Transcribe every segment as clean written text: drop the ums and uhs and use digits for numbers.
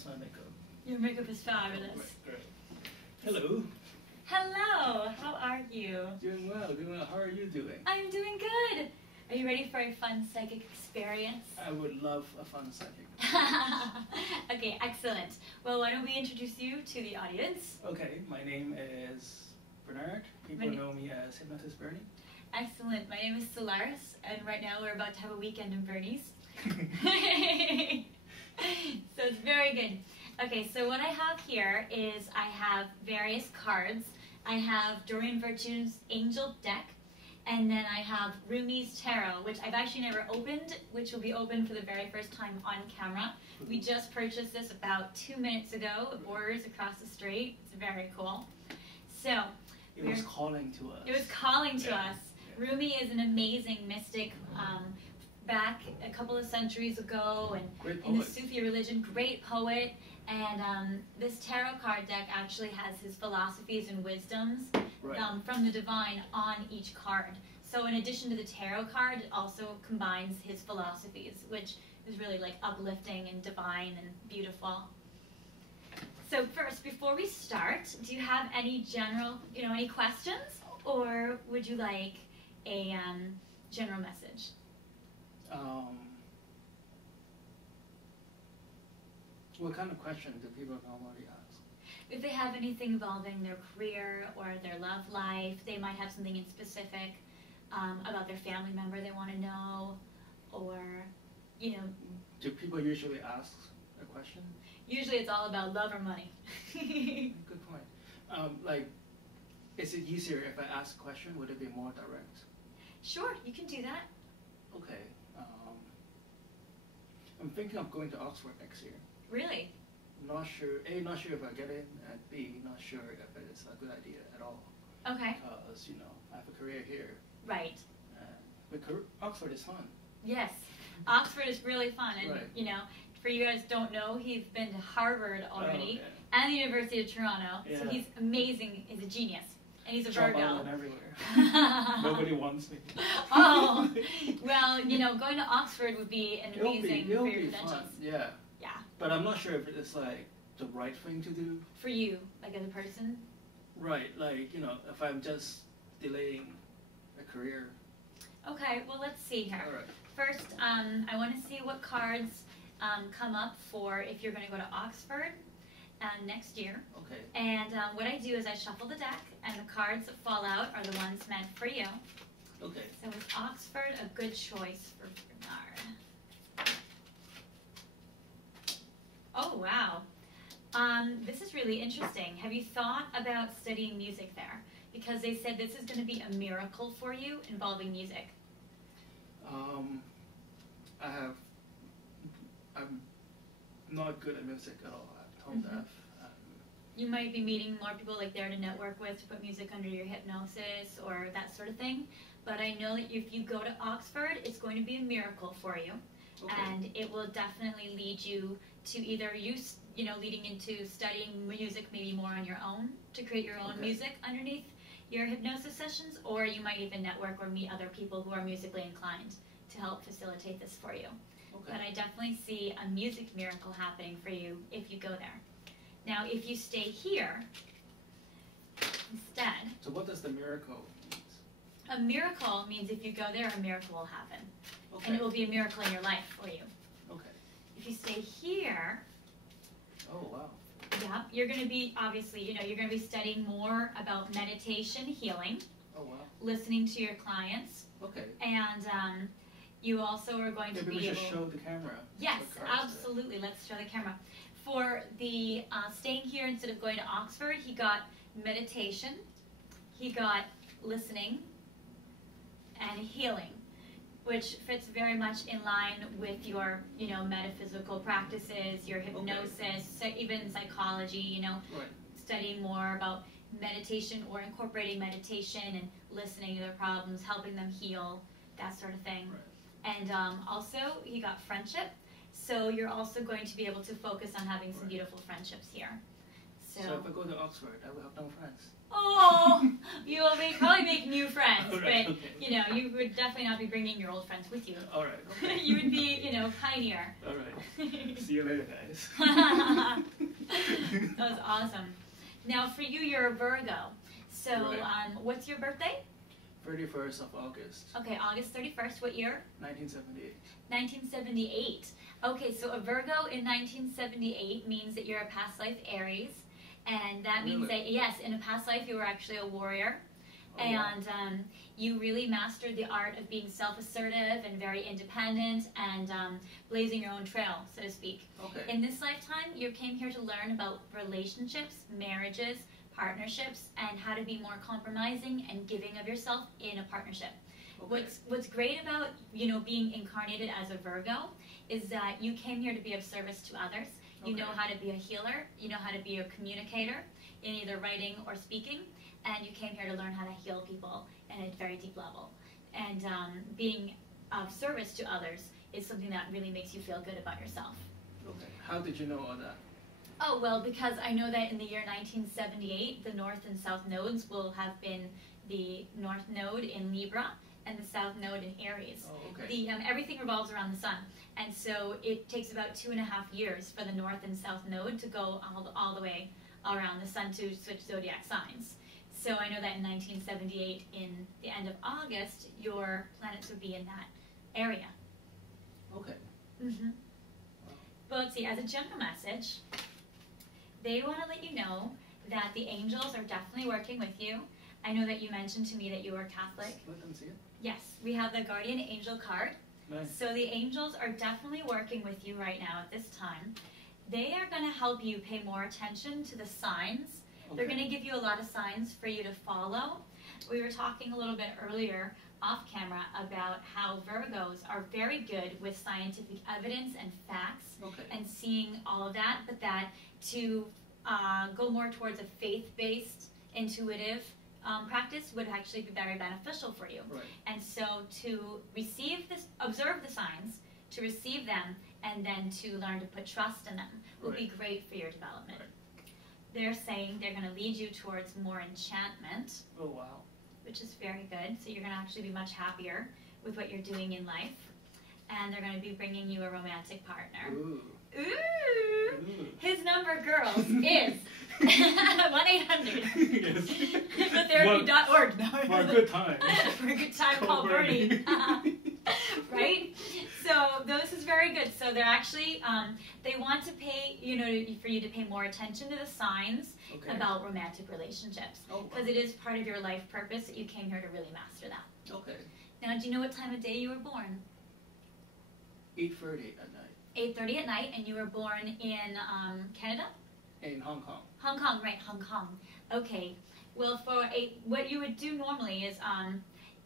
That's my makeup. Your makeup is fabulous. Great. Hello. Hello, how are you? Doing well, doing well. How are you doing? I'm doing good. Are you ready for a fun psychic experience? I would love a fun psychic. Okay, excellent. Well, why don't we introduce you to the audience? Okay, my name is Bernard. People know me as Hypnotist Bernie. Excellent. My name is Solaris, and right now we're about to have a weekend in Bernie's. So it's very good. Okay, so what I have here is I have various cards. I have Dorian Virtue's Angel deck, and then I have Rumi's Tarot, which I've actually never opened, which will be opened for the very first time on camera. We just purchased this about 2 minutes ago at Borders across the street. It's very cool. So it was calling to us. It was calling to us. Rumi is an amazing mystic. Back a couple of centuries ago, and in the Sufi religion, great poet. And this tarot card deck actually has his philosophies and wisdoms from the divine on each card. So in addition to the tarot card, it also combines his philosophies, which is really like uplifting and divine and beautiful. So first, before we start, do you have any general, any questions, or would you like a general message? What kind of question do people normally ask? If they have anything involving their career or their love life, they might have something in specific about their family member they want to know, or, Do people usually ask a question? Usually it's all about love or money. Good point. Is it easier if I ask a question? Would it be more direct? Sure, you can do that. Okay. I'm thinking of going to Oxford next year. Really? Not sure. A, not sure if I get in, and B, not sure if it's a good idea at all. Okay. Because, I have a career here. Right. But Oxford is fun. Yes. Oxford is really fun. And, for you guys who don't know, he's been to Harvard already and the University of Toronto. Yeah. So he's amazing. He's a genius. And he's a Virgo. Everywhere. Nobody wants me. Oh, well, going to Oxford would be an amazing for your credentials. Fun. Yeah. Yeah. But I'm not sure if it's like the right thing to do. For you, like as a person? Right, if I'm just delaying a career. Okay, well let's see here. All right. First, I want to see what cards come up for if you're going to go to Oxford next year. Okay. And what I do is I shuffle the deck, and the cards that fall out are the ones meant for you. Okay. So is Oxford a good choice for Bernard? Oh, wow. This is really interesting. Have you thought about studying music there? Because they said this is going to be a miracle for you involving music. I'm not good at music at all. I'm tone deaf. You might be meeting more people like there to network with, to put music under your hypnosis or that sort of thing. But I know that if you go to Oxford, it's going to be a miracle for you. Okay. And it will definitely lead you to either leading into studying music maybe more on your own, to create your own music underneath your hypnosis sessions, or you might even network or meet other people who are musically inclined to help facilitate this for you. Okay. But I definitely see a music miracle happening for you if you go there. Now, if you stay here instead... So what does the miracle mean? A miracle means if you go there, a miracle will happen. Okay. And it will be a miracle in your life for you. Okay. If you stay here... Oh, wow. Yeah, you're going to be, obviously, you're going to be studying more about meditation, healing. Oh, wow. Listening to your clients. Okay. And you also are going to be able... Maybe we should show the camera. Yes, absolutely. Let's show the camera. For the staying here instead of going to Oxford, he got meditation, he got listening, and healing, which fits very much in line with your, metaphysical practices, your hypnosis, even psychology, studying more about meditation or incorporating meditation and listening to their problems, helping them heal, that sort of thing. Right. And also, he got friendship. So you're also going to be able to focus on having some beautiful friendships here. So if I go to Oxford, I will have no friends. Oh, you will probably make new friends, Right, but okay. you know, you would definitely not be bringing your old friends with you. All right. Okay. You would be, you know, pioneer. All right. See you later, guys. That was awesome. Now, for you, you're a Virgo. So, Right. What's your birthday? 31st of August, Okay, August 31st. What year? 1978. 1978. Okay, so a Virgo in 1978 means that you're a past life Aries. And that means Really? that, yes, in a past life you were actually a warrior. Oh, wow. And you really mastered the art of being self-assertive and very independent and blazing your own trail, so to speak. Okay. In this lifetime, you came here to learn about relationships, marriages, partnerships, and how to be more compromising and giving of yourself in a partnership. Okay. What's great about, you know, being incarnated as a Virgo is that you came here to be of service to others. You know Okay. how to be a healer. You know how to be a communicator in either writing or speaking. And you came here to learn how to heal people at a very deep level. And being of service to others is something that really makes you feel good about yourself. Okay. How did you know all that? Oh, well, because I know that in the year 1978, the North and South nodes will have been the North node in Libra and the South node in Aries. Oh, okay. Everything revolves around the sun. And so it takes about 2.5 years for the North and South node to go all the way around the sun to switch zodiac signs. So I know that in 1978, in the end of August, your planets would be in that area. Okay. Mm-hmm. Well, let's see, as a general message, they want to let you know that the angels are definitely working with you. I know that you mentioned to me that you were Catholic. Let them see it. Yes, we have the Guardian Angel card. Nice. So the angels are definitely working with you right now at this time. They are going to help you pay more attention to the signs. Okay. They're going to give you a lot of signs for you to follow. We were talking a little bit earlier off camera about how Virgos are very good with scientific evidence and facts Okay. and seeing all of that, but that to go more towards a faith-based, intuitive practice would actually be very beneficial for you. Right. And so to receive this, observe the signs, to receive them, and then to learn to put trust in them will be great for your development. Right. They're saying they're going to lead you towards more enchantment, Oh, wow. which is very good. So you're going to actually be much happier with what you're doing in life. And they're going to be bringing you a romantic partner. Ooh. Ooh! Ooh. His number, girls, is 1-800 Yes. hypnotherapy.org. No. For a good time. For a good time, call Bernie. Right? So this is very good. So they're actually, they want to pay, you know, for you to pay more attention to the signs Okay. about romantic relationships. Oh, wow. Because it is part of your life purpose that you came here to really master that. Okay. Now, do you know what time of day you were born? 8:30 at night 8:30 at night, and you were born in Canada? in Hong Kong. Hong Kong, right, Hong Kong. Okay. Well, what you would do normally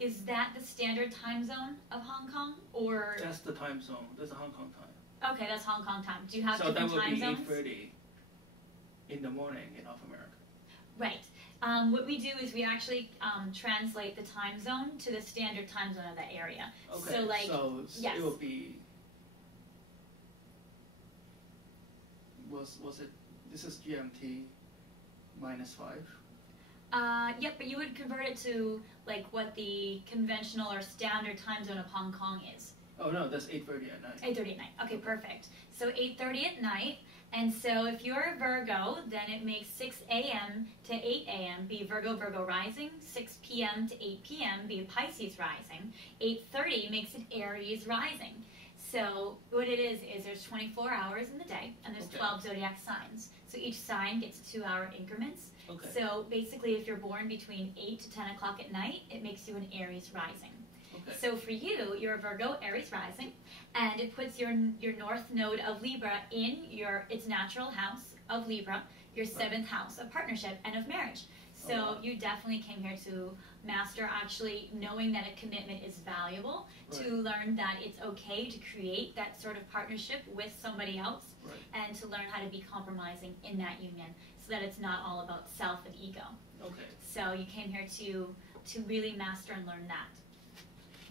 is that the standard time zone of Hong Kong, or? That's the time zone. That's a Hong Kong time. Okay, that's Hong Kong time. Do you have So that different would time be zones? 8:30 in the morning in North America. Right. What we do is we actually translate the time zone to the standard time zone of that area. Okay. So, like, yes. It will be. Was it? This is GMT -5. Yep, but you would convert it to like what the conventional or standard time zone of Hong Kong is. Oh no, that's 8:30 at night. 8:30 at night. Okay, perfect. So 8:30 at night. And so if you're a Virgo, then it makes 6 a.m. to 8 a.m. be Virgo rising, 6 p.m. to 8 p.m. be Pisces rising, 8:30 makes it Aries rising. So what it is there's 24 hours in the day, and there's Okay. 12 zodiac signs. So each sign gets 2-hour increments. Okay. So basically, if you're born between 8 to 10 o'clock at night, it makes you an Aries rising. Okay. So for you, you're a Virgo, Aries rising, and it puts your north node of Libra in its natural house of Libra, your 7th house of partnership and of marriage. So wow. you definitely came here to master actually knowing that a commitment is valuable, to learn that it's okay to create that sort of partnership with somebody else, and to learn how to be compromising in that union so that it's not all about self and ego. Okay. So you came here to really master and learn that.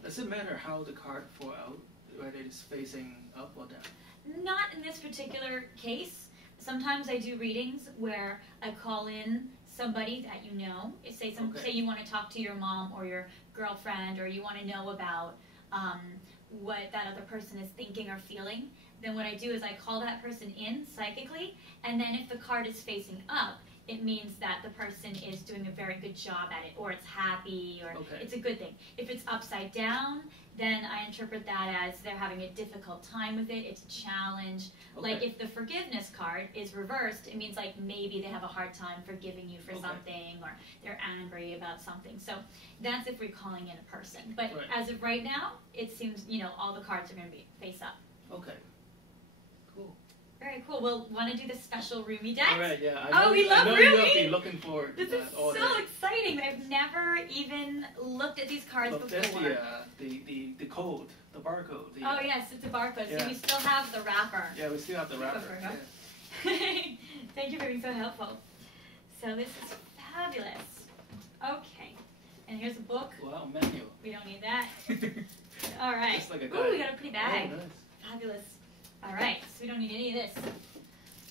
Does it matter how the card fall out, whether it's facing up or down? Not in this particular case. Sometimes I do readings where I call in somebody that you know. Say you want to talk to your mom or your girlfriend, or you want to know about what that other person is thinking or feeling. Then what I do is I call that person in psychically, and then if the card is facing up, it means that the person is doing a very good job at it, or it's happy, or it's a good thing. If it's upside down, then I interpret that as they're having a difficult time with it. It's a challenge. Like if the forgiveness card is reversed, it means like maybe they have a hard time forgiving you for something, or they're angry about something. So that's if we're calling in a person. But as of right now, it seems, you know, all the cards are going to be face up. Okay. Cool. Very cool. We'll want to do the special Rumi deck. All right, yeah. We love Rumi. You'll be looking forward to this is so exciting. I've never even looked at these cards before. That's the code, the barcode. Oh yes, it's a barcode. Yeah. So we still have the wrapper. Yeah, we still have the wrapper. Yeah. Thank you for being so helpful. So this is fabulous. Okay, and here's a book. Wow, manual. We don't need that. All right. Just like a Ooh, we got a pretty bag. Oh, nice. Fabulous. All right, so we don't need any of this.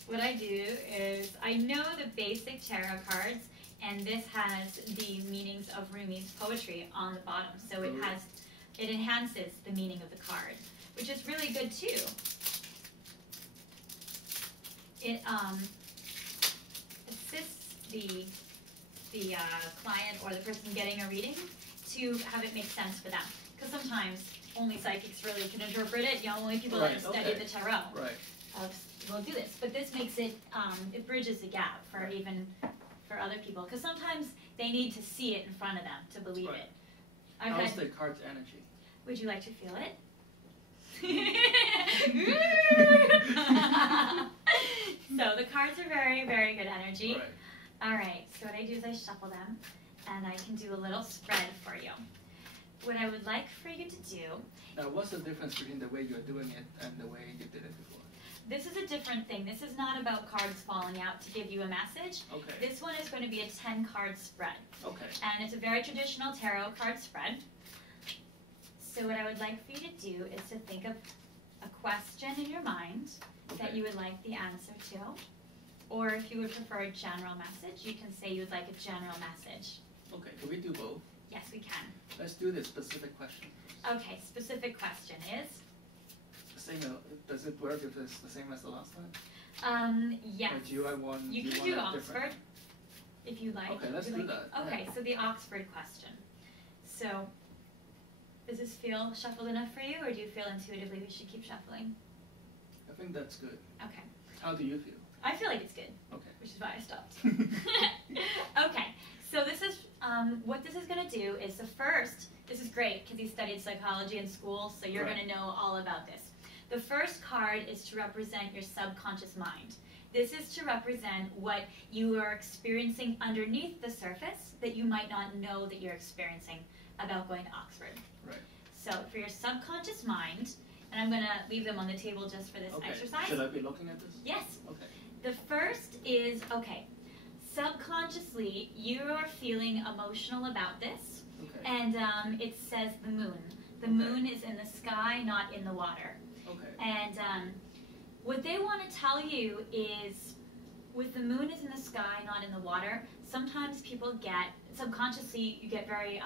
What I do is I know the basic tarot cards, and this has the meanings of Rumi's poetry on the bottom. So it enhances the meaning of the card, which is really good too. It assists the client or the person getting a reading to have it make sense for them. Because sometimes only psychics really can interpret it. You know, only people that have studied the tarot will do this. But this makes it, it bridges the gap for other people. Because sometimes they need to see it in front of them to believe it. How's the card's energy? Would you like to feel it? So the cards are very, very good energy. All right, so what I do is I shuffle them, and I can do a little spread for you. What I would like for you to do... Now, what's the difference between the way you're doing it and the way you did it before? This is a different thing. This is not about cards falling out to give you a message. Okay. This one is going to be a 10-card spread. Okay. And it's a very traditional tarot card spread. So what I would like for you to do is to think of a question in your mind that you would like the answer to. Or if you would prefer a general message, you can say you would like a general message. Okay, can we do both? Yes, we can. Let's do the specific question. Okay, specific question is? Same, does it work if it's the same as the last time? Yes. Or do you want you can do Oxford, if you like. Okay, let's do that. Okay, so the Oxford question. So, does this feel shuffled enough for you, or do you feel intuitively we should keep shuffling? I think that's good. Okay. How do you feel? I feel like it's good. Okay. Which is why I stopped. Okay, so this is, what this is going to do is this is great because you studied psychology in school, so you're going to know all about this. The first card is to represent your subconscious mind. This is to represent what you are experiencing underneath the surface that you might not know that you're experiencing about going to Oxford. Right. So for your subconscious mind, and I'm going to leave them on the table just for this exercise. Should I be looking at this? Yes. Okay. The first is, subconsciously you are feeling emotional about this, and it says the moon. The moon is in the sky, not in the water. And what they want to tell you is, with the moon is in the sky, not in the water, sometimes people get, subconsciously, you get very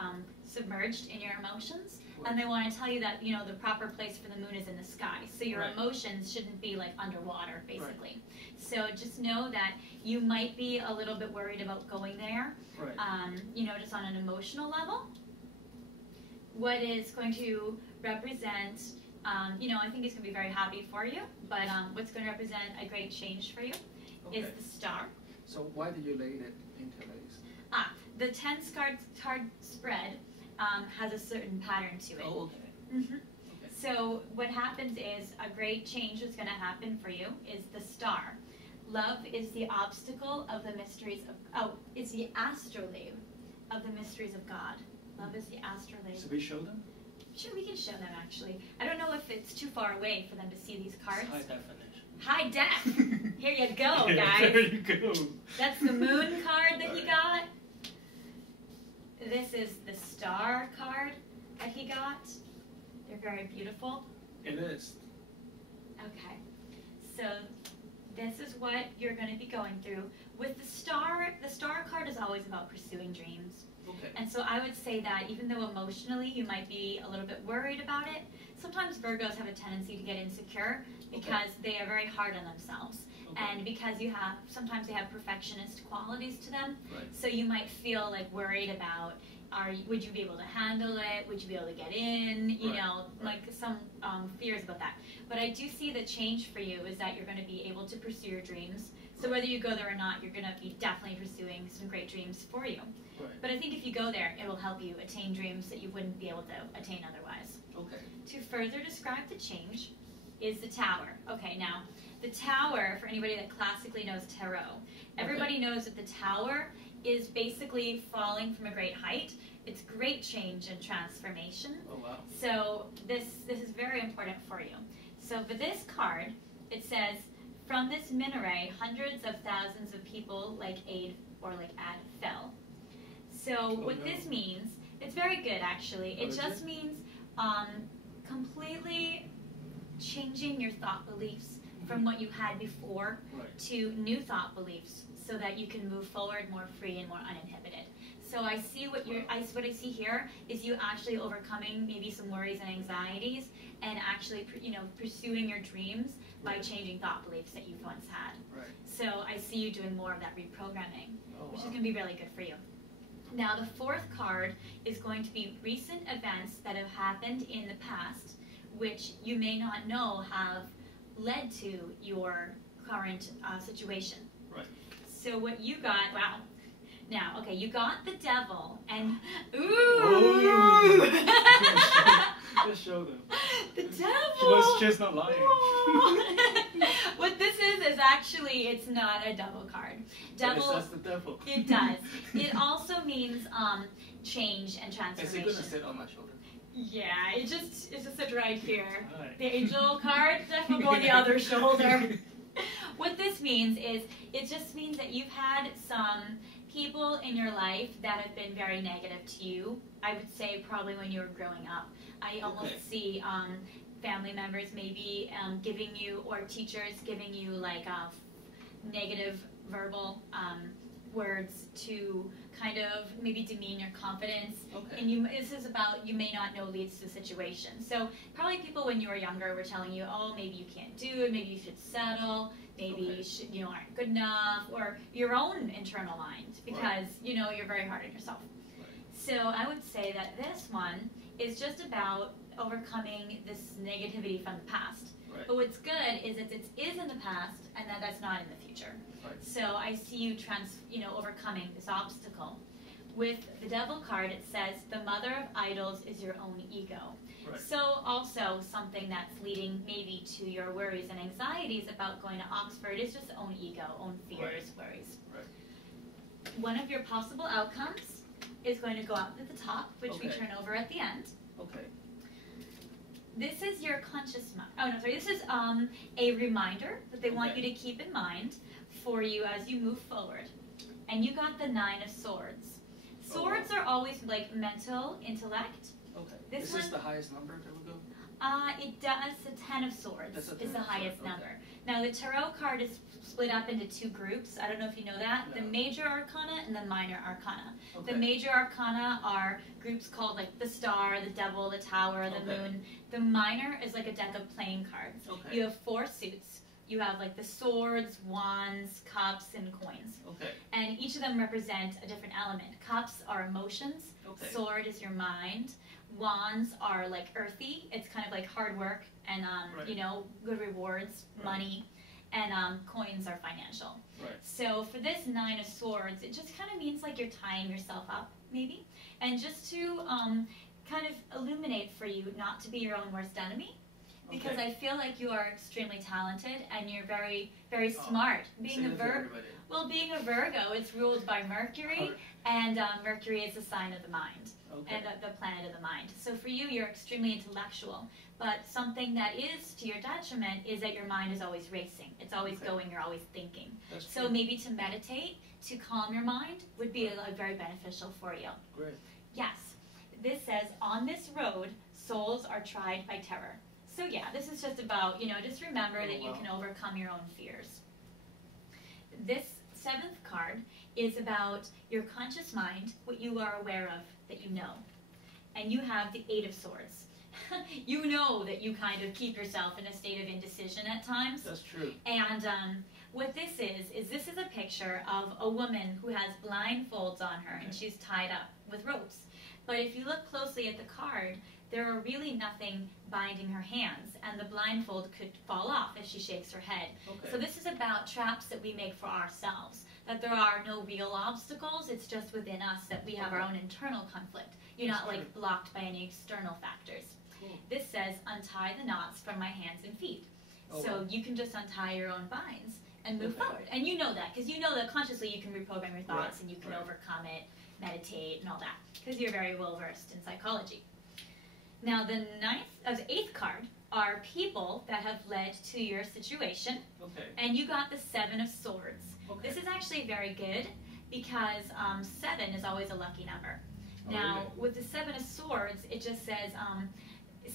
submerged in your emotions, and they want to tell you that, you know, the proper place for the moon is in the sky. So your emotions shouldn't be like underwater, basically. So just know that you might be a little bit worried about going there, you know, just on an emotional level. What is going to represent, you know, I think it's going to be very happy for you, but what's going to represent a great change for you is the star. So why did you lay it into these? The 10-card spread has a certain pattern to it. Oh, So what happens is a great change that's going to happen for you is the star. Love is the obstacle of the mysteries of, it's the astrolabe of the mysteries of God. Love is the astrolabe. So we show them? Sure, we can show them actually. I don't know if it's too far away for them to see these cards. High definition. High def! Here you go, guys. There you go. That's the moon card that he got. This is the star card that he got. They're very beautiful. It is. Okay. So this is what you're going to be going through. With the star card is always about pursuing dreams. Okay. And so I would say that even though emotionally you might be a little bit worried about it, sometimes Virgos have a tendency to get insecure because they are very hard on themselves. And because sometimes they have perfectionist qualities to them. Right. So you might feel like worried about, would you be able to handle it? Would you be able to get in? You know, like some fears about that. But I do see the change for you is that you're going to be able to pursue your dreams. So whether you go there or not, you're going to be definitely pursuing some great dreams for you. Right. But I think if you go there, it will help you attain dreams that you wouldn't be able to attain otherwise. Okay. To further describe the change is the Tower. Okay, now the Tower, for anybody that classically knows tarot, everybody knows that the Tower is basically falling from a great height. It's great change and transformation. Oh, wow. So this is very important for you. So for this card, it says, from this minaret, hundreds of thousands of people like Aid or like Ad fell. So what this means, it's very good actually. It just means completely changing your thought beliefs from what you had before to new thought beliefs so that you can move forward more free and more uninhibited. So I see what I see here is you actually overcoming maybe some worries and anxieties and actually pursuing your dreams by changing thought beliefs that you've once had. Right. So I see you doing more of that reprogramming, which is wow. going to be really good for you. Now the fourth card is going to be recent events that have happened in the past, which you may not know have led to your current situation. Right. So what you got, wow. Now, okay, you got the Devil, and ooh! Just show them. The Devil! She was just not lying. What this is actually, it's not a Devil card. Devil, that's the Devil. It does. It also means change and transformation. Is it gonna sit on my shoulder? Yeah, it just sits right here. Right. The Angel card, that will go on the other shoulder. What this means is, it just means that you've had some people in your life that have been very negative to you. I would say probably when you were growing up. I almost see family members maybe giving you, or teachers giving you like negative verbal words to kind of maybe demean your confidence. Okay. And this is about, you may not know leads to the situation. So probably people when you were younger were telling you, oh, maybe you can't do it, maybe you should settle, maybe you aren't good enough, or your own internal mind, because you're very hard on yourself. Right. So I would say that this one is just about overcoming this negativity from the past. Right. But what's good is that it is in the past and that that's not in the future. Right. So I see you overcoming this obstacle. With the Devil card, it says the mother of idols is your own ego. Right. So also something that's leading maybe to your worries and anxieties about going to Oxford is just own ego, own fears, worries. Right. One of your possible outcomes is going to go up at the top, which we turn over at the end. Okay. This is your conscious mind. Oh no, sorry. This is a reminder that they want you to keep in mind for you as you move forward. And you got the 9 of Swords. Swords are always like mental, intellect. Okay. Is this the highest number that would go? It does. The 10 of Swords is the highest number. Now the Tarot card is split up into 2 groups. I don't know if you know that. No. The Major Arcana and the Minor Arcana. Okay. The Major Arcana are groups called like the Star, the Devil, the Tower, the Moon. The Minor is like a deck of playing cards. Okay. You have 4 suits. You have like the swords, wands, cups, and coins. Okay. And each of them represent a different element. Cups are emotions. Okay. Sword is your mind. Wands are like earthy. It's kind of like hard work and good rewards, money. And coins are financial. Right. So for this 9 of Swords, it just kind of means like you're tying yourself up, maybe. And just to kind of illuminate for you not to be your own worst enemy. Because I feel like you are extremely talented and you're very, very smart. Being a Virgo, it's ruled by Mercury, and Mercury is a sign of the mind, and the planet of the mind. So for you, you're extremely intellectual. But something that is to your detriment is that your mind is always racing. It's always going, you're always thinking. So maybe to meditate, to calm your mind, would be very beneficial for you. Great. Yes. This says, on this road, souls are tried by terror. So yeah, this is just about, just remember that you can overcome your own fears. this 7th card is about your conscious mind, what you are aware of that you know. And you have the 8 of Swords. You know that you kind of keep yourself in a state of indecision at times. That's true. And what this is this is a picture of a woman who has blindfolds on her and she's tied up with ropes. But if you look closely at the card, there are really nothing binding her hands, and the blindfold could fall off as she shakes her head. Okay. So this is about traps that we make for ourselves, that there are no real obstacles, it's just within us that we have our own internal conflict. You're not like blocked by any external factors. Cool. This says, untie the knots from my hands and feet. Oh, so wow. you can just untie your own binds and move forward. And you know that, because you know that consciously you can reprogram your thoughts and you can overcome it, meditate and all that, because you're very well versed in psychology. Now the 8th card are people that have led to your situation. Okay. And you got the 7 of Swords. Okay. This is actually very good because 7 is always a lucky number. Oh, Now, really? with the 7 of Swords, it just says,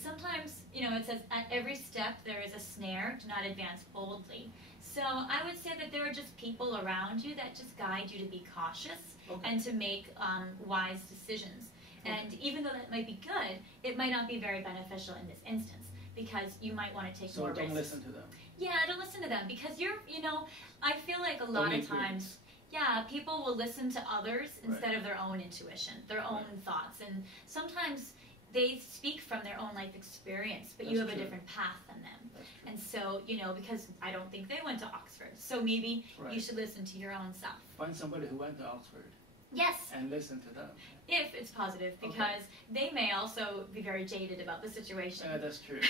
sometimes, it says, at every step there is a snare, do not advance boldly. So I would say that there are just people around you that just guide you to be cautious and to make wise decisions. And even though that might be good, it might not be very beneficial in this instance because you might want to take more risks. So don't listen to them. Yeah, don't listen to them because I feel like a lot of times, people will listen to others instead of their own intuition, their own thoughts. And sometimes they speak from their own life experience, but you have a different path than them. And so, because I don't think they went to Oxford, so maybe you should listen to your own self. Find somebody who went to Oxford. Yes. And listen to them. If it's positive, because they may also be very jaded about the situation. That's true.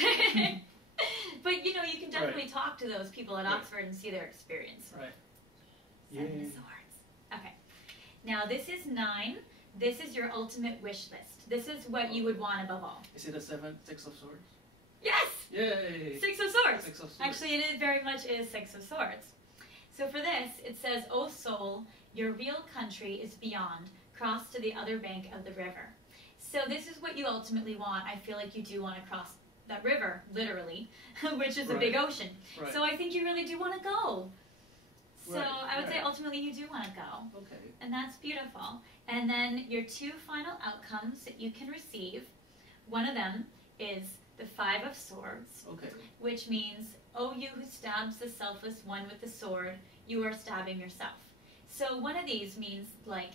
But you can definitely talk to those people at Oxford and see their experience. Right. 7 of Swords. Okay. Now this is 9. This is your ultimate wish list. This is what you would want above all. Is it a 6 of Swords? Yes! Yay! 6 of Swords. 6 of Swords. Actually, it very much is 6 of Swords. So for this, it says, O soul, your real country is beyond. Cross to the other bank of the river. So this is what you ultimately want. I feel like you do want to cross that river, literally, which is a big ocean. Right. So I think you really do want to go. So I would say right. ultimately you do want to go. Okay. And that's beautiful. And then your 2 final outcomes that you can receive, one of them is the 5 of Swords, which means, oh, you who stabs the selfless one with the sword, you are stabbing yourself. So one of these means, like,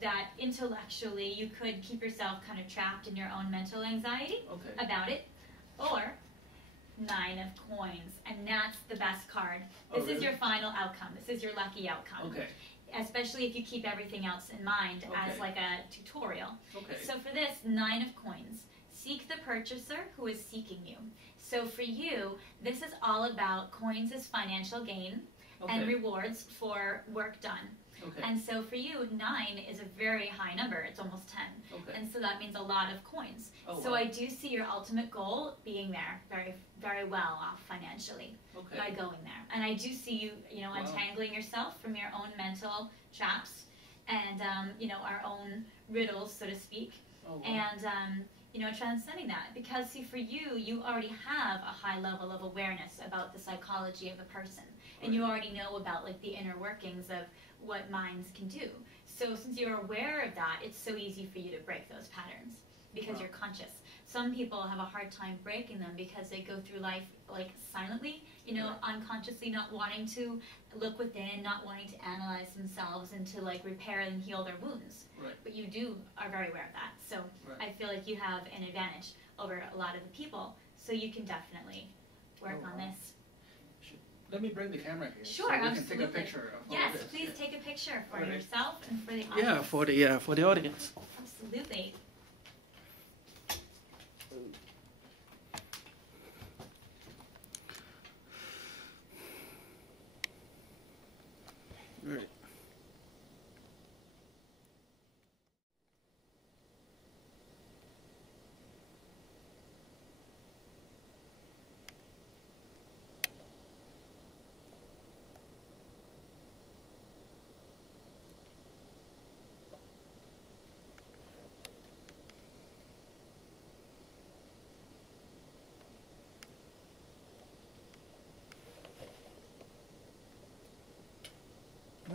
that intellectually you could keep yourself kind of trapped in your own mental anxiety about it. Or 9 of Coins, and that's the best card. This is your final outcome. This is your lucky outcome. Okay. Especially if you keep everything else in mind as like a tutorial. Okay. So for this, 9 of Coins, seek the purchaser who is seeking you. So for you, this is all about coins as financial gain and rewards for work done. And so for you, 9 is a very high number. It's almost 10. And so that means a lot of coins. So I do see your ultimate goal being there very, very well off financially by going there. And I do see you, untangling yourself from your own mental traps and, our own riddles, so to speak. And, transcending that. Because, see, for you, you already have a high level of awareness about the psychology of a person. And you already know about, like, the inner workings of what minds can do. So since you're aware of that, it's so easy for you to break those patterns because you're conscious. Some people have a hard time breaking them because they go through life like silently, unconsciously not wanting to look within, not wanting to analyze themselves and to like repair and heal their wounds. But you are very aware of that. So I feel like you have an advantage over a lot of the people. So you can definitely work on this. Let me bring the camera here. Sure, so we absolutely. can take a picture of all yes, this. please take a picture for yourself and for the audience. Yeah, for the audience. Absolutely. Right.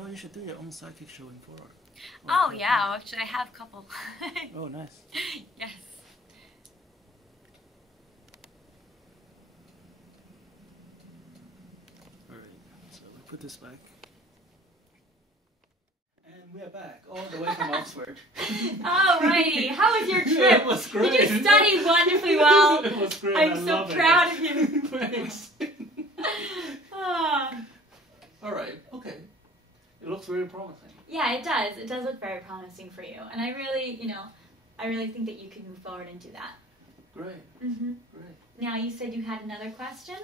you should do your own psychic showing forward. Oh, yeah. Actually, I have a couple. Oh, nice. Yes. All right. So we put this back. And we are back, all the way from Oxford. Alrighty. How was your trip? It was great. Did you study wonderfully well? It was great. I'm so proud of you. Thanks. All right. Okay. It looks very promising. Yeah, it does. It does look very promising for you, and I really, I really think that you could move forward and do that. Great. Mhm. Great. Now you said you had another question.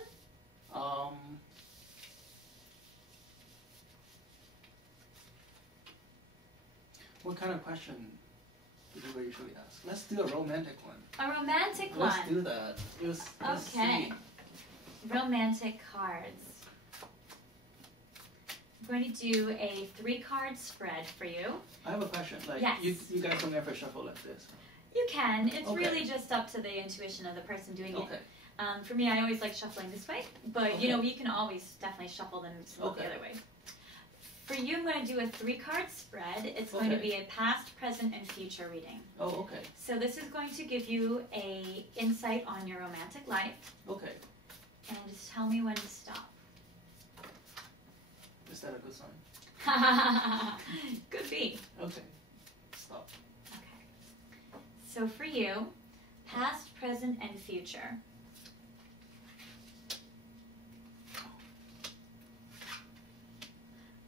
What kind of question do people usually ask? Let's do a romantic one. A romantic one. Let's do that. Let's Okay. see. Romantic cards. I'm going to do a 3-card spread for you. I have a question. Like, yes. you guys don't ever shuffle like this? You can. It's okay. really just up to the intuition of the person doing okay. it. For me, I always like shuffling this way, but okay. you can always definitely shuffle them the other way. For you, I'm going to do a 3-card spread. It's going to be a past, present, and future reading. Oh, okay. So this is going to give you a insight on your romantic life. Okay. And just tell me when to stop. Is that a good sign? Could be. Okay. Stop. Okay. So for you, past, present, and future.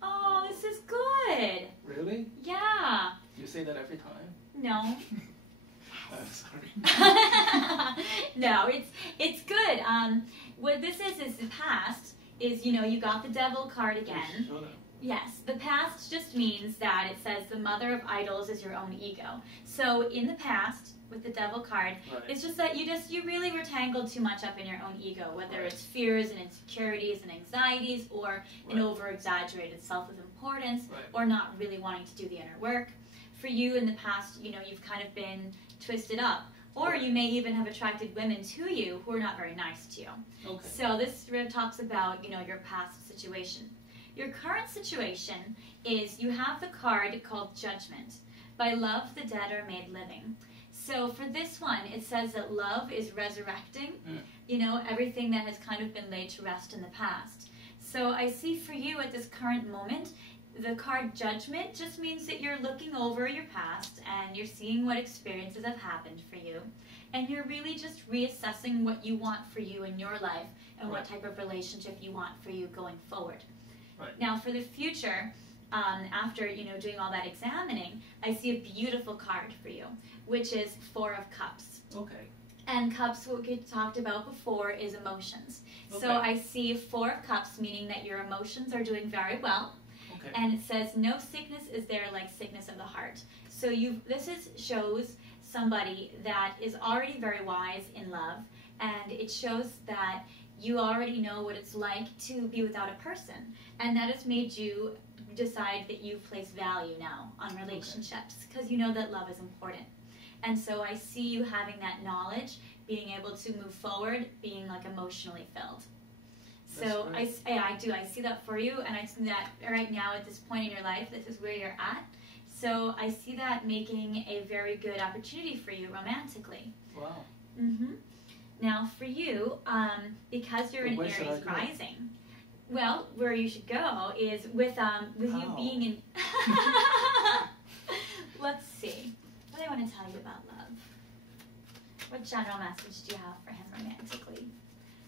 Oh, this is good. Really? Yeah. You say that every time? No. I'm sorry. No, it's good. What this is the past is, you got the devil card again. Yes, the past just means that it says the mother of idols is your own ego. So in the past, with the devil card, it's just that you really were tangled too much up in your own ego, whether it's fears and insecurities and anxieties, or an over-exaggerated self of importance, or not really wanting to do the inner work. For you in the past, you've kind of been twisted up. Or you may even have attracted women to you who are not very nice to you. Okay. So this talks about, your past situation. Your current situation is you have the card called Judgment. By love, the dead are made living. So for this one, it says that love is resurrecting, everything that has kind of been laid to rest in the past. So I see for you at this current moment, the card Judgment just means that you're looking over your past and you're seeing what experiences have happened for you. And you're really just reassessing what you want for you in your life and what type of relationship you want for you going forward. Now for the future, after doing all that examining, I see a beautiful card for you, which is 4 of Cups. Okay. And Cups, what we talked about before, is emotions. Okay. So I see 4 of Cups, meaning that your emotions are doing very well. Okay. And it says, no sickness is there like sickness of the heart. So shows somebody that is already very wise in love, and it shows that you already know what it's like to be without a person. And that has made you decide that you place value now on relationships, because you know that love is important. And so I see you having that knowledge, being able to move forward, being like emotionally filled. So I see that for you, and I see that right now at this point in your life, this is where you're at. So I see that making a very good opportunity for you romantically. Wow. Mm-hmm. Now for you, because you're an Aries rising, well, where you should go is with you being in. Let's see. What do I want to tell you about love? What general message do you have for him romantically?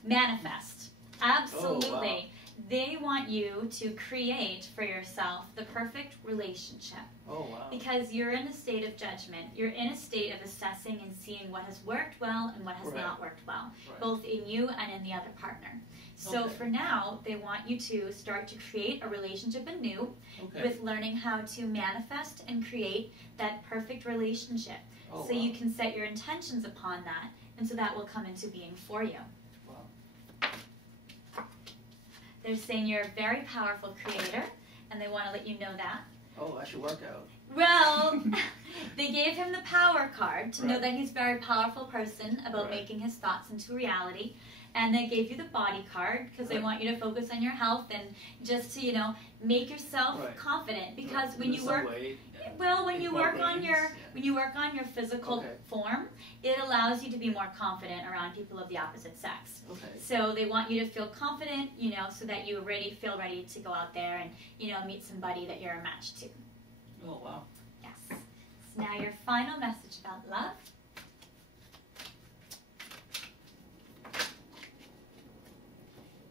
Manifest. Absolutely. Oh, wow. They want you to create for yourself the perfect relationship. Oh, wow. Because you're in a state of judgment. You're in a state of assessing and seeing what has worked well and what has not worked well, both in you and in the other partner. So for now, they want you to start to create a relationship anew with learning how to manifest and create that perfect relationship. So you can set your intentions upon that, and so that will come into being for you. They're saying you're a very powerful creator, and they want to let you know that. Oh, I should work out. Well, they gave him the power card to know Right. that he's a very powerful person about Right. making his thoughts into reality. And they gave you the body card because they Right. want you to focus on your health and just to, you know, make yourself Right. confident. Because Right. when you Lose work, some weight, well, when eat you more work on greens, your yeah. when you work on your physical Okay. form, it allows you to be more confident around people of the opposite sex. Okay. So they want you to feel confident, you know, so that you feel ready to go out there and, you know, meet somebody that you're a match to. Oh wow. Yes. So now your final message about love.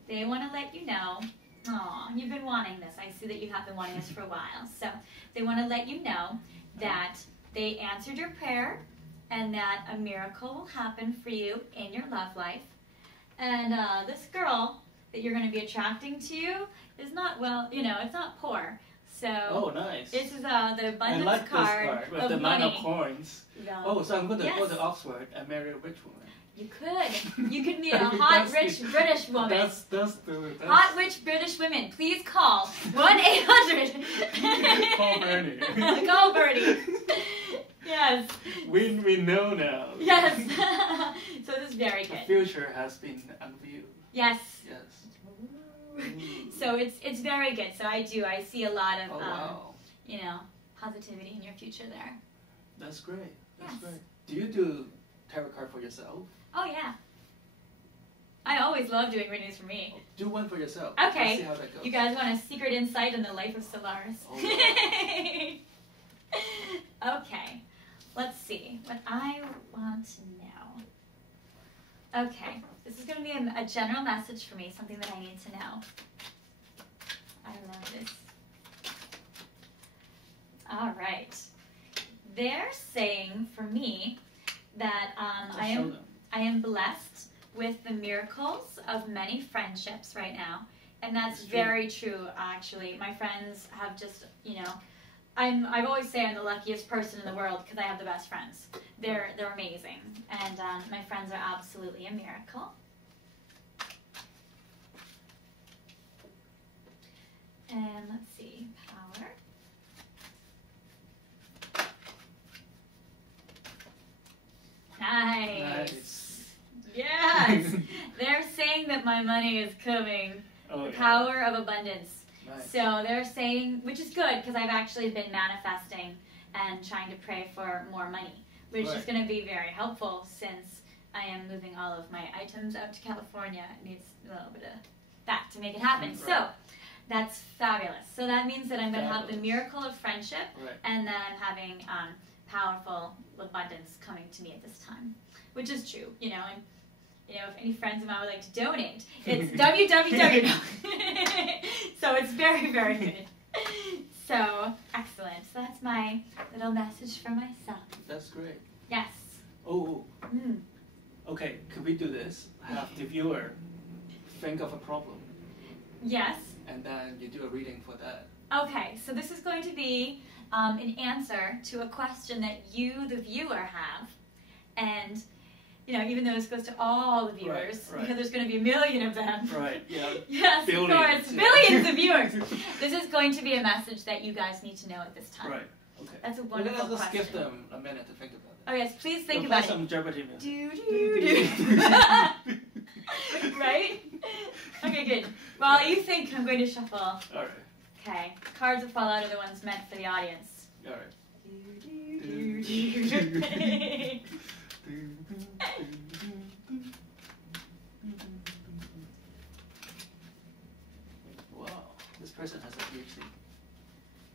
They want to let you know, oh, you've been wanting this. I see that you have been wanting this for a while. So they want to let you know that they answered your prayer and that a miracle will happen for you in your love life. And this girl that you're going to be attracting to you is not, well, you know, it's not poor. So Oh, nice. this is the I abundance like card, this card with of the money. 9 of coins. Yeah. Oh, so I'm going to go Yes. to Oxford and marry a rich woman. You could. You could meet a hot, That's rich the- British woman. That's Hot, rich British women, please call 1-800. Call Bernie. Call Bernie. Yes. We know now. Yes. So this is very The good. future has been unveiled. Yes. Yes. So it's very good. So I see a lot of Oh wow. you know, positivity in your future there. That's great. That's Yes. great. Do you do tarot card for yourself? Oh yeah. I always love doing readings for me. Do one for yourself. Okay. Let's see how that goes. You guys want a secret insight in the life of Solaris? Oh, Okay, let's see what I want to know. Okay, this is going to be a general message for me, something that I need to know. I love this. All right. They're saying for me that Just I show am them. I am blessed with the miracles of many friendships right now. And that's It's true. very true, actually. My friends have just, you know, I always say I'm the luckiest person in the world because I have the best friends. They're amazing. And my friends are absolutely a miracle. And let's see, power. Nice. Yes. They're saying that my money is coming. Oh, The yeah. power of abundance. Nice. So they're saying, which is good because I've actually been manifesting and trying to pray for more money, which is Right. going to be very helpful since I am moving all of my items out to California. It needs a little bit of that to make it happen. Right. So that's fabulous. So that means that I'm going to have the Fabulous. miracle of friendship Right. and that I'm having powerful abundance coming to me at this time, which is true, you know, and you know, if any friends of mine would like to donate, it's www. So it's very, very good. So, excellent. So that's my little message for myself. That's great. Yes. Oh, Mm. okay. Could we do this? Have the viewer think of a problem, Yes. and then you do a reading for that. Okay, so this is going to be an answer to a question that you, the viewer, have. And, you know, even though this goes to all the viewers, Right. because there's going to be a million of them. Right. Yeah. Yes, Billions, of course, yeah. billions of viewers. This is going to be a message that you guys need to know at this time. Right. Okay. That's a Well, wonderful let's question. give them a minute to think about it. Oh yes, please think We'll about play it. some Jeopardy music. Do, do, do. Right? Okay, good. While you think, I'm going to shuffle. All right. Okay, cards that fall out are the ones meant for the audience. All right. Do, do, do, do. Wow, this person has a PhD.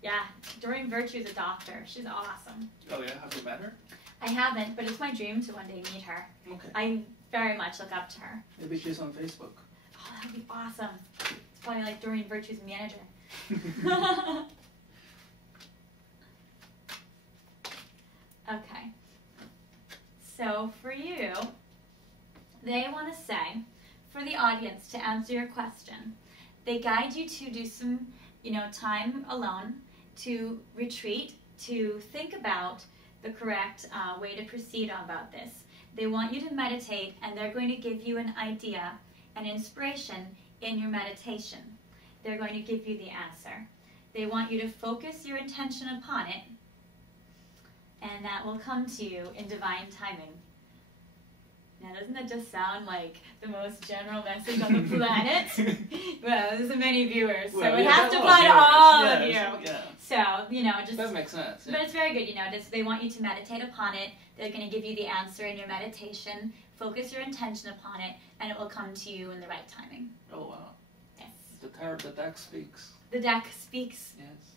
Yeah, Doreen Virtue's a doctor. She's awesome. Oh yeah, have you met her? I haven't, but it's my dream to one day meet her. Okay. I very much look up to her. Maybe she's on Facebook. Oh, that would be awesome. It's probably like Doreen Virtue's manager. Okay. So for you, they want to say, for the audience to answer your question, they guide you to do some, you know, time alone, to retreat, to think about the correct way to proceed about this. They want you to meditate, and they're going to give you an idea, an inspiration in your meditation. They're going to give you the answer. They want you to focus your intention upon it and that will come to you in divine timing. Now, doesn't that just sound like the most general message on the planet? Well, there's many viewers, so it has to apply to all of you. Yeah. So, you know, just... That makes sense. But it's very good, you know, just, they want you to meditate upon it. They're going to give you the answer in your meditation. Focus your intention upon it, and it will come to you in the right timing. Oh, wow. Yes. The deck speaks. The deck speaks. Yes.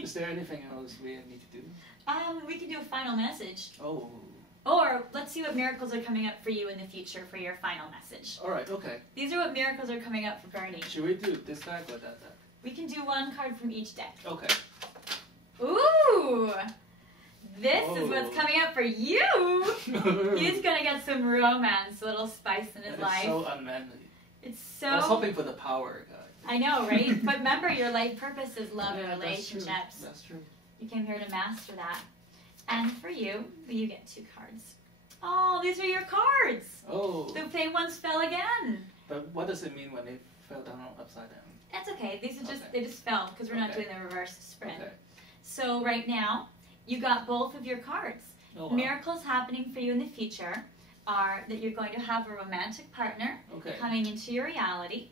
Is there anything else we need to do? We can do a final message. Oh. Or let's see what miracles are coming up for you in the future for your final message. All right, okay. These are what miracles are coming up for Bernie. Should we do this deck or that deck? We can do one card from each deck. Okay. Ooh! This is what's coming up for you! He's gonna get some romance, a little spice in his life. It's so unmanly. It's so... I was hoping for the power, guys. I know, right? But remember, your life purpose is love and relationships. That's true. You came here to master that. And for you, you get 2 cards. Oh, these are your cards! Oh. They once fell again. But what does it mean when they fell down upside down? That's okay. These are just, they just fell because we're not doing the reverse sprint. Okay. So right now, you got both of your cards. Oh, wow. Miracles happening for you in the future are that you're going to have a romantic partner coming into your reality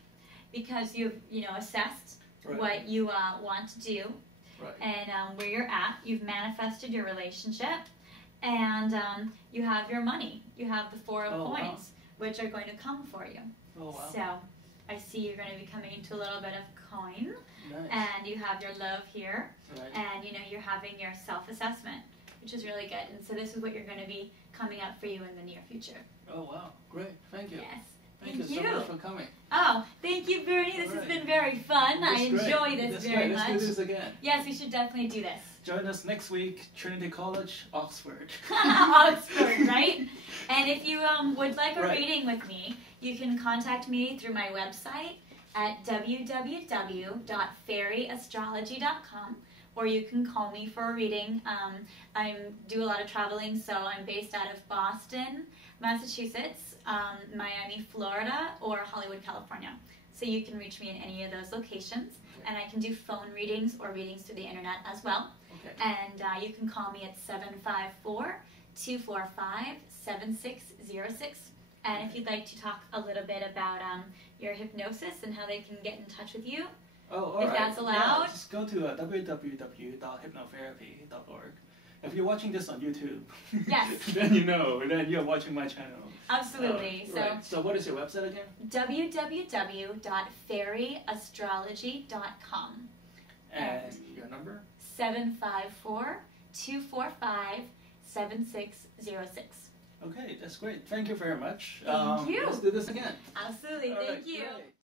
because you've, you know, assessed what you want to do and where you're at. You've manifested your relationship and you have your money. You have the 4 of coins, which are going to come for you. Oh, wow. So I see you're going to be coming into a little bit of coin. Nice. And you have your love here. And, you know, you're having your self-assessment, which is really good. And so this is what you're going to be coming up for you in the near future. Oh, wow. Great. Thank you. Yes. Thank you so much for coming. Oh, thank you, Bernie. This has been very fun. I enjoy this very much. Let's do this again. Yes, we should definitely do this. Join us next week, Trinity College, Oxford. Oxford, right? And if you would like a reading with me, you can contact me through my website at www.fairyastrology.com, or you can call me for a reading. I do a lot of traveling, so I'm based out of Boston, Massachusetts, Miami, Florida, or Hollywood, California. So you can reach me in any of those locations, and I can do phone readings or readings through the internet as well. And you can call me at 754-245-7606. And if you'd like to talk a little bit about your hypnosis and how they can get in touch with you, if that's allowed. Yeah, just go to www.hypnotherapy.org. If you're watching this on YouTube, then you know, then you're watching my channel. Absolutely. So what is your website again? www.fairyastrology.com. And your number? 754-245-7606. Okay, that's great. Thank you very much. Thank you. Let's do this again. Absolutely. Thank you. Great.